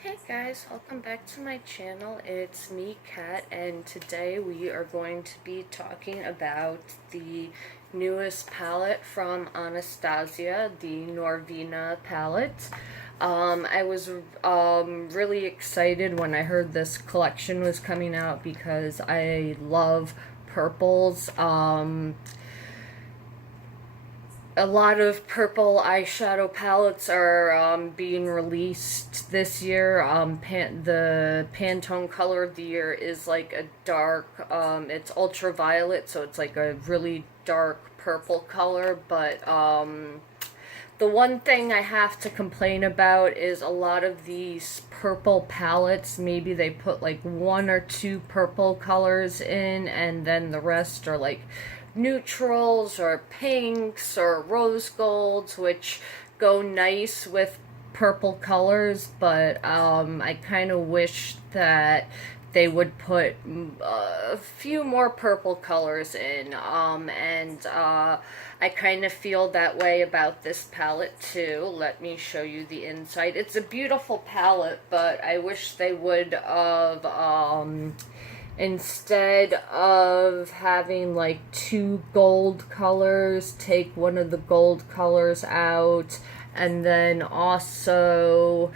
Hey guys, welcome back to my channel. It's me, Kat, and today we are going to be talking about the newest palette from Anastasia, the Norvina palette. I was really excited when I heard this collection was coming out because I love purples. A lot of purple eyeshadow palettes are being released this year. The Pantone color of the year is like a dark, it's ultraviolet, so it's like a really dark purple color. But the one thing I have to complain about is a lot of these purple palettes, maybe they put like one or two purple colors in, and then the rest are like neutrals or pinks or rose golds, which go nice with purple colors, but I kind of wish that they would put a few more purple colors in, and I kind of feel that way about this palette too. Let me show you the inside. It's a beautiful palette, but I wish they would have instead of having like two gold colors, take one of the gold colors out, and then also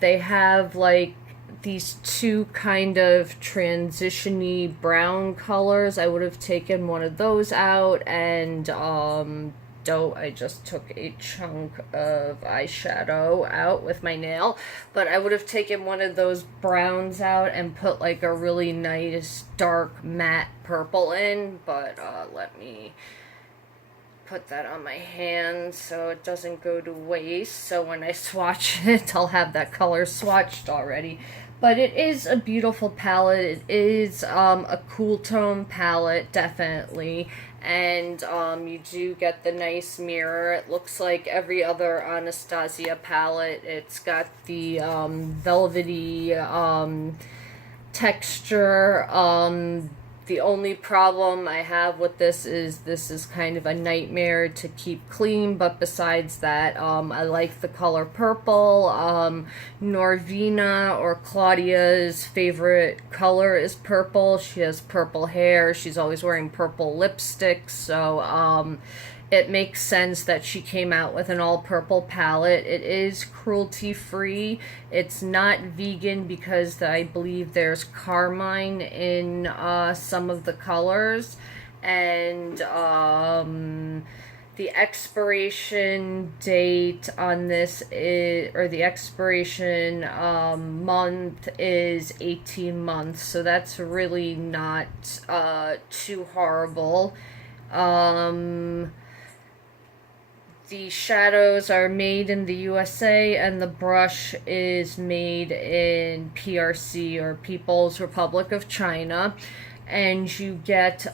they have like these two kind of transition-y brown colors. I would have taken one of those out, and I just took a chunk of eyeshadow out with my nail, but I would have taken one of those browns out and put like a really nice dark matte purple in, but let me put that on my hand so it doesn't go to waste, so when I swatch it I'll have that color swatched already. But it is a beautiful palette. It is a cool tone palette, definitely. And you do get the nice mirror. It looks like every other Anastasia palette. It's got the velvety texture. The only problem I have with this is kind of a nightmare to keep clean, but besides that, I like the color purple. Norvina, or Claudia's favorite color, is purple. She has purple hair. She's always wearing purple lipstick, so it makes sense that she came out with an all-purple palette. It is cruelty-free. It's not vegan because I believe there's carmine in some of the colors. And the expiration date on this is, or the expiration month is 18 months. So that's really not too horrible. The shadows are made in the USA, and the brush is made in PRC, or People's Republic of China. And you get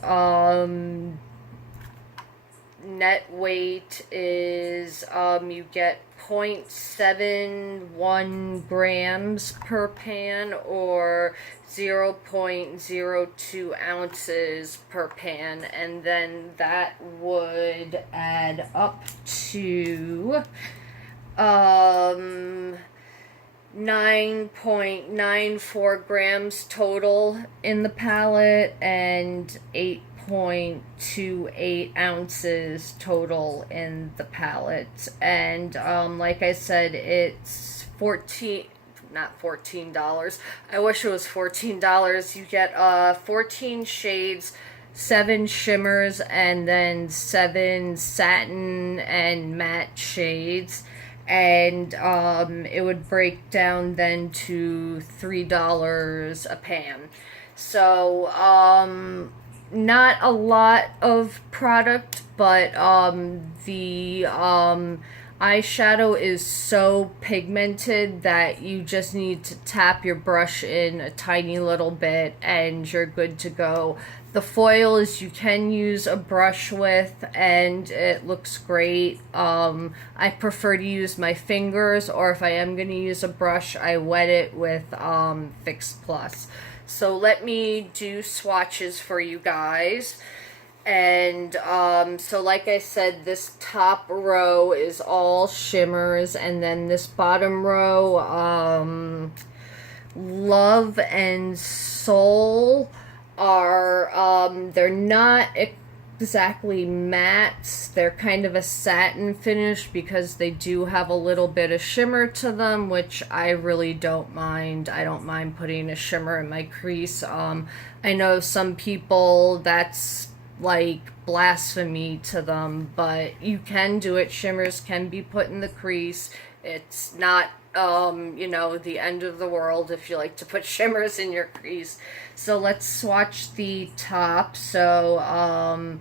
net weight is you get 0.71 grams per pan, or 0.02 ounces per pan, and then that would add up to 9.94 grams total in the palette, and 8.28 ounces total in the palette. And like I said, it's not $14. I wish it was $14. You get 14 shades, 7 shimmers, and then 7 satin and matte shades. And it would break down then to $3 a pan. So not a lot of product, but the eyeshadow is so pigmented that you just need to tap your brush in a tiny little bit and you're good to go. The foils you can use a brush with, and it looks great. I prefer to use my fingers, or if I am going to use a brush, I wet it with Fix Plus. So let me do swatches for you guys. And so like I said, this top row is all shimmers, and then this bottom row Love and Soul are, they're not exactly matte. They're kind of a satin finish because they do have a little bit of shimmer to them, which I really don't mind. I don't mind putting a shimmer in my crease. I know some people that's like blasphemy to them, but you can do it. Shimmers can be put in the crease. It's not you know, the end of the world if you like to put shimmers in your crease. So let's swatch the top. So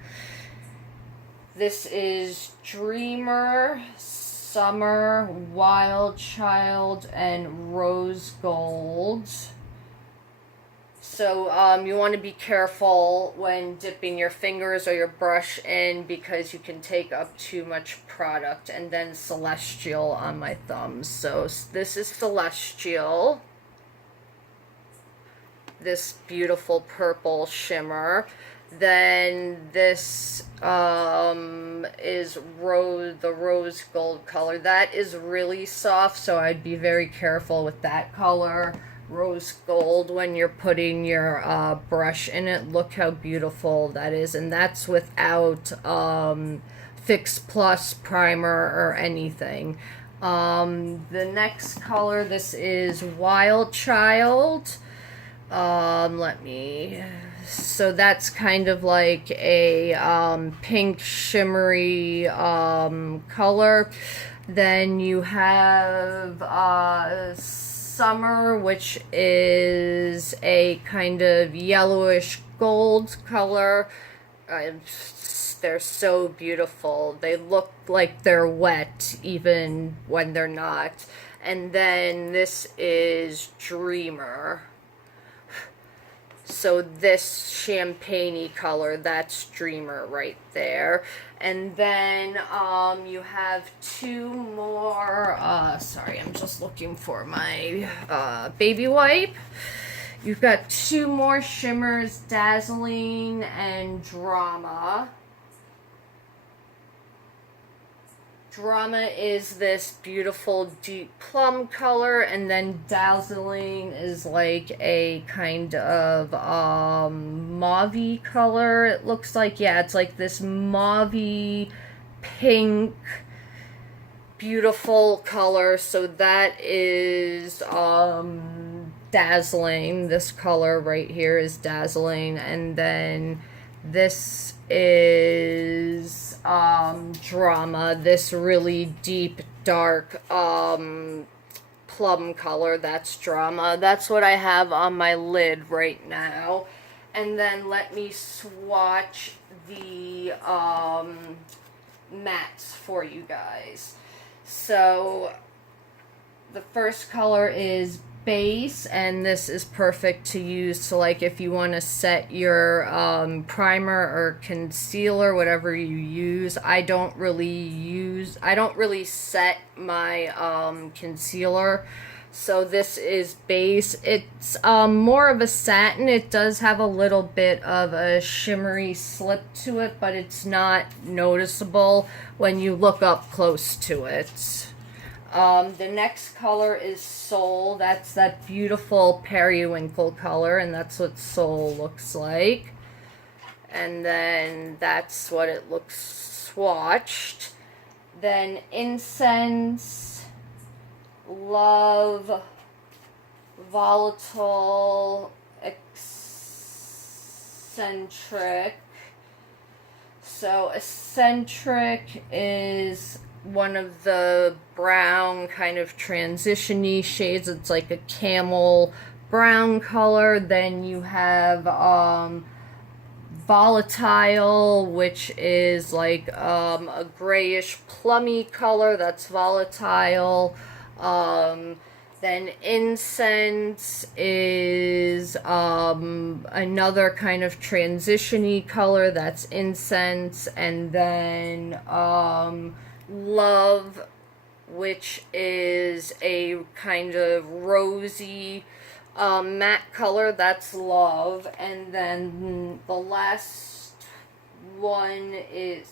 this is Dreamer, Summer, Wild Child, and Rose Gold. So you want to be careful when dipping your fingers or your brush in because you can take up too much product. And then Celestial on my thumbs. So this is Celestial. This beautiful purple shimmer. Then this is the rose gold color. That is really soft, so I'd be very careful with that color. Rose gold when you're putting your brush in it. Look how beautiful that is, and that's without Fix Plus primer or anything. The next color, this is Wild Child. So that's kind of like a pink shimmery color. Then you have Summer, which is a kind of yellowish gold color. They're so beautiful. They look like they're wet even when they're not. And then this is Dreamer. So this champagne-y color, that's Dreamer right there. And then you have two more, sorry, I'm just looking for my baby wipe. You've got two more shimmers, Dazzling and Drama. Drama is this beautiful deep plum color, and then Dazzling is like a kind of mauve color. It looks like, yeah, it's like this mauve pink beautiful color. So that is Dazzling. This color right here is Dazzling, and then this is Drama, this really deep dark plum color. That's Drama. That's what I have on my lid right now. And then let me swatch the mattes for you guys. So the first color is Base, and this is perfect to use to, like, if you want to set your primer or concealer, whatever you use. I don't really set my concealer, so this is Base. It's more of a satin. It does have a little bit of a shimmery slip to it, but it's not noticeable when you look up close to it. The next color is Soul. That's that beautiful periwinkle color, and that's what Soul looks like. And then that's what it looks swatched. Then Incense, Love, Volatile, Eccentric. So Eccentric is one of the brown kind of transition-y shades. It's like a camel brown color. Then you have Volatile, which is like a grayish plummy color. That's Volatile. Then Incense is another kind of transition-y color. That's Incense. And then Love, which is a kind of rosy matte color. That's Love. And then the last one is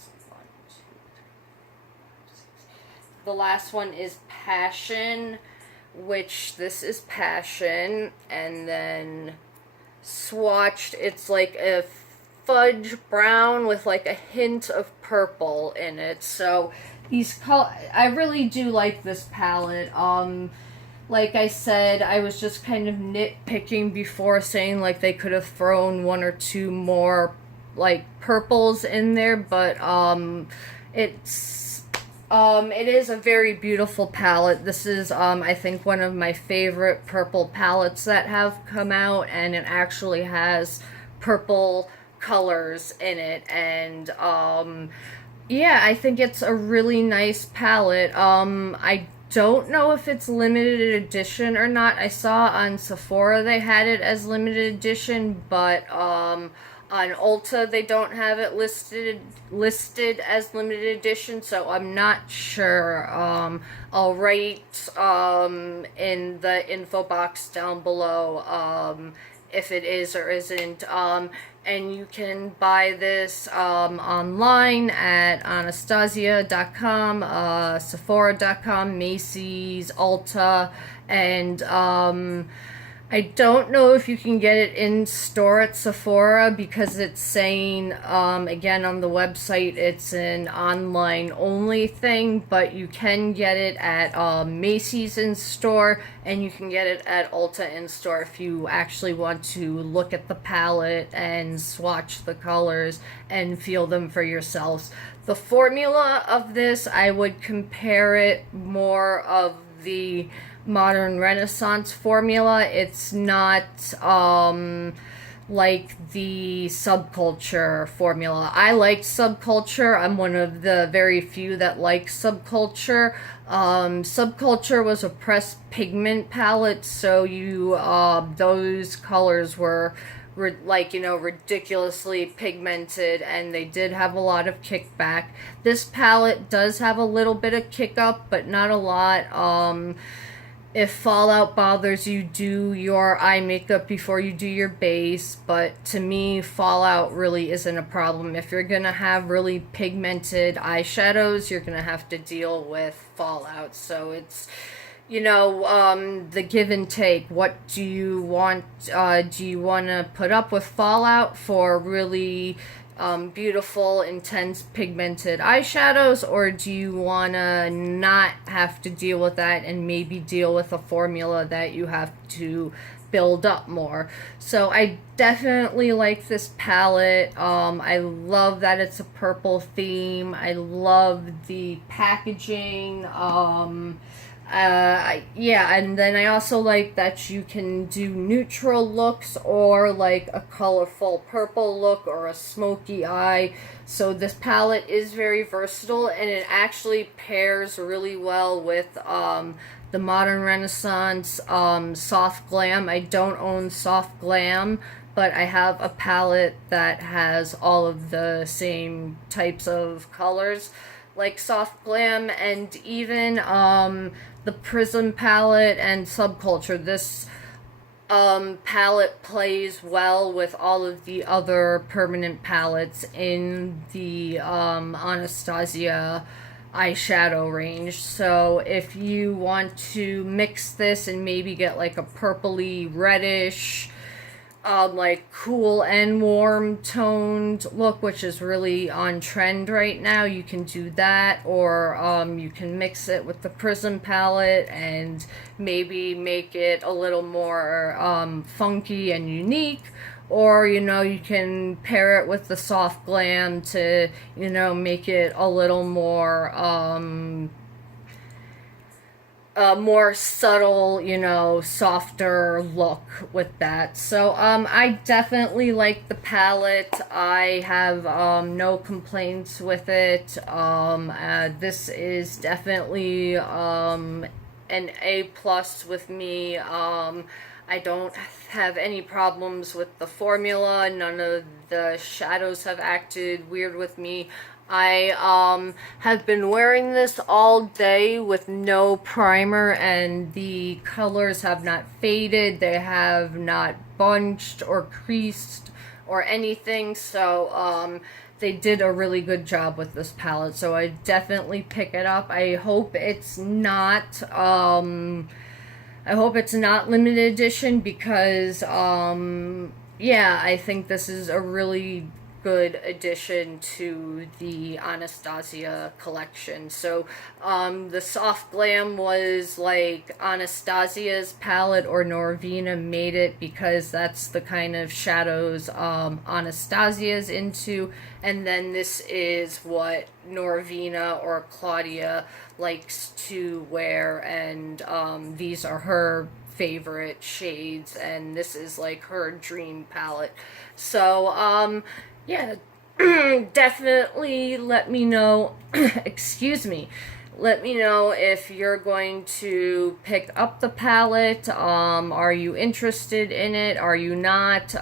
Passion, which this is Passion, and then Swatched, it's like a fudge brown with like a hint of purple in it. So I really do like this palette. Like I said, I was just kind of nitpicking before, saying like they could have thrown one or two more like purples in there, but it is a very beautiful palette. This is I think one of my favorite purple palettes that have come out, and it actually has purple colors in it, and yeah, I think it's a really nice palette. I don't know if it's limited edition or not. I saw on Sephora they had it as limited edition, but on Ulta they don't have it listed as limited edition, so I'm not sure. I'll write in the info box down below if it is or isn't. And you can buy this online at Anastasia.com, Sephora.com, Macy's, Ulta, and I don't know if you can get it in store at Sephora, because it's saying, again, on the website, it's an online only thing, but you can get it at Macy's in store, and you can get it at Ulta in store if you actually want to look at the palette and swatch the colors and feel them for yourselves. The formula of this, I would compare it more of the Modern Renaissance formula. It's not like the Subculture formula. I like Subculture. I'm one of the very few that like Subculture. Subculture was a pressed pigment palette, so those colors were ridiculously pigmented, and they did have a lot of kickback. This palette does have a little bit of kick up, but not a lot. If fallout bothers you, do your eye makeup before you do your base, but to me, fallout really isn't a problem. If you're gonna have really pigmented eyeshadows, you're gonna have to deal with fallout. So it's, the give and take. What do you want? Do you want to put up with fallout for really beautiful, intense, pigmented eyeshadows, or do you want to not have to deal with that and maybe deal with a formula that you have to build up more? So I definitely like this palette. I love that it's a purple theme. I love the packaging. Yeah, and then I also like that you can do neutral looks, or like a colorful purple look, or a smoky eye. So this palette is very versatile, and it actually pairs really well with the Modern Renaissance Soft Glam. I don't own Soft Glam, but I have a palette that has all of the same types of colors like Soft Glam, and even the Prism palette and Subculture. This palette plays well with all of the other permanent palettes in the Anastasia eyeshadow range. So if you want to mix this and maybe get like a purpley reddish, like cool and warm toned look, which is really on trend right now, you can do that. Or you can mix it with the Prism palette and maybe make it a little more funky and unique. Or, you can pair it with the Soft Glam to, make it a little more more subtle, softer look with that. So I definitely like the palette. I have no complaints with it. This is definitely an A+ with me. I don't have any problems with the formula. None of the shadows have acted weird with me. I have been wearing this all day with no primer, and the colors have not faded. They have not bunched or creased or anything. So they did a really good job with this palette. So I definitely pick it up. I hope it's not I hope it's not limited edition because, yeah, I think this is a really good addition to the Anastasia collection. So, the soft glam was like Anastasia's palette, or Norvina made it because that's the kind of shadows Anastasia's into, and then this is what Norvina or Claudia likes to wear, and these are her favorite shades, and this is like her dream palette. So, yeah, definitely let me know, excuse me, let me know if you're going to pick up the palette. Are you interested in it? Are you not?